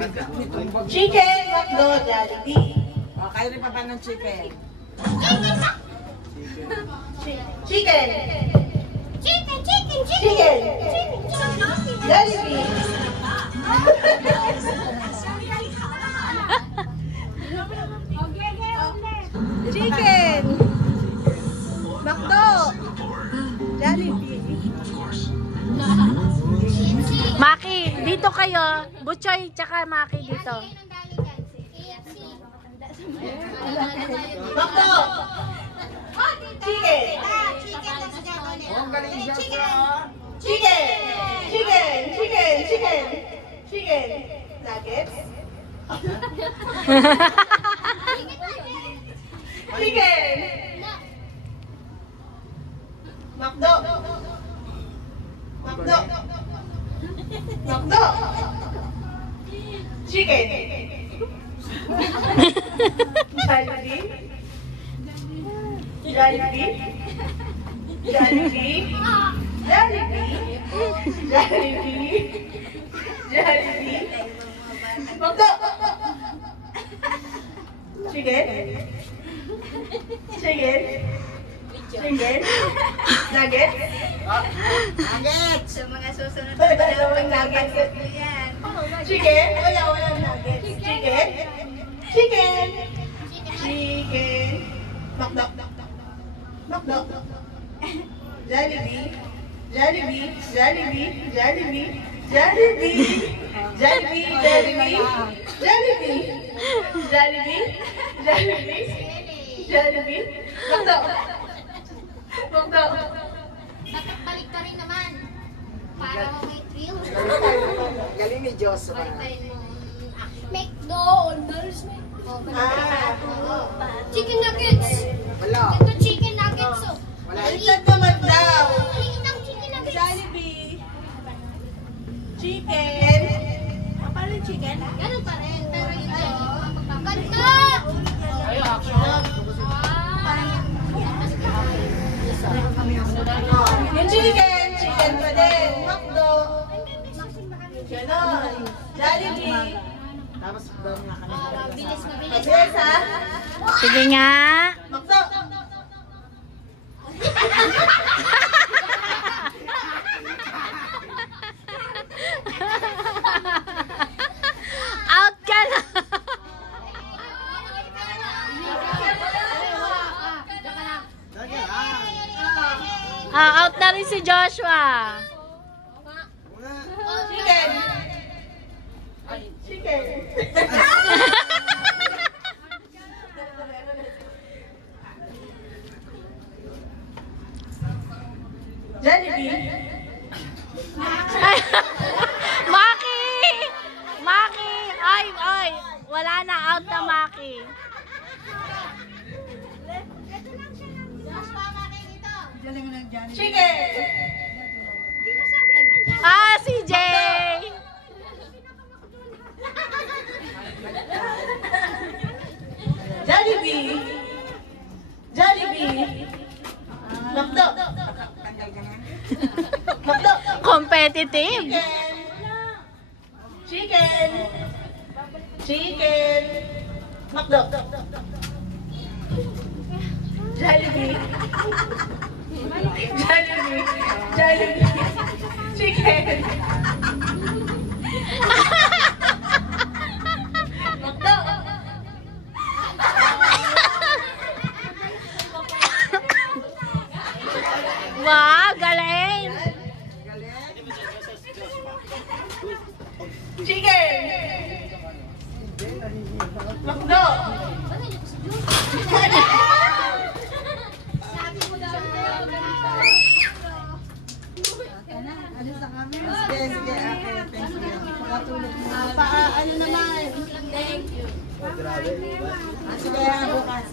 Chicken, McDo, Jollibee. O, kayo rin pa ba ng chicken? Chicken. Chicken. Jollibee. Chicken. McDo. Jollibee. Maki, dito kayo. Butchoy, tsaka Maki dito. McDo. Chicken. Chicken. Chicken. Nuggets. Chicken. McDo. Chicken. Jollibee. McDo. Chicken. Nuggets. Nuggets! Sa mga susunod Wala na namang nuggets. yan. Chicken. Wala nuggets. Chicken. McDo. Jollibee. McDo. Bakit balik ka rin naman? Para mo may thrill. Galing ni Joshua. Baliktarin mo ang action. McDo. Chicken nuggets. Wala. Ito chicken nuggets. Oh. Wala. Baliktad naman daw. Maliit ang chicken nuggets. Jollibee. Chicken. Paano chicken? Ganun pa rin. Pero yung ganda! Ayo, action. Yung chicken pa din. McDo. Ganon. Jollibee. Tapos doon nga kami. Mabilis. Mabilis ha? Sige nga. McDo. Out ka na. Out na rin si Joshua. Chicken. Jollibee. Maki! Maki! Ay! Wala na, out na Maki. Chicken. Si Jay! Jollibee. McDo. McDo. Competitive. Chicken. McDo. Jollibee. Chicken. McDo. Wow, galing! Chicken. McDo. Sige, sige. Okay, thank you. Pakatulog mo. Ano naman? Thank you. Sige, bukas.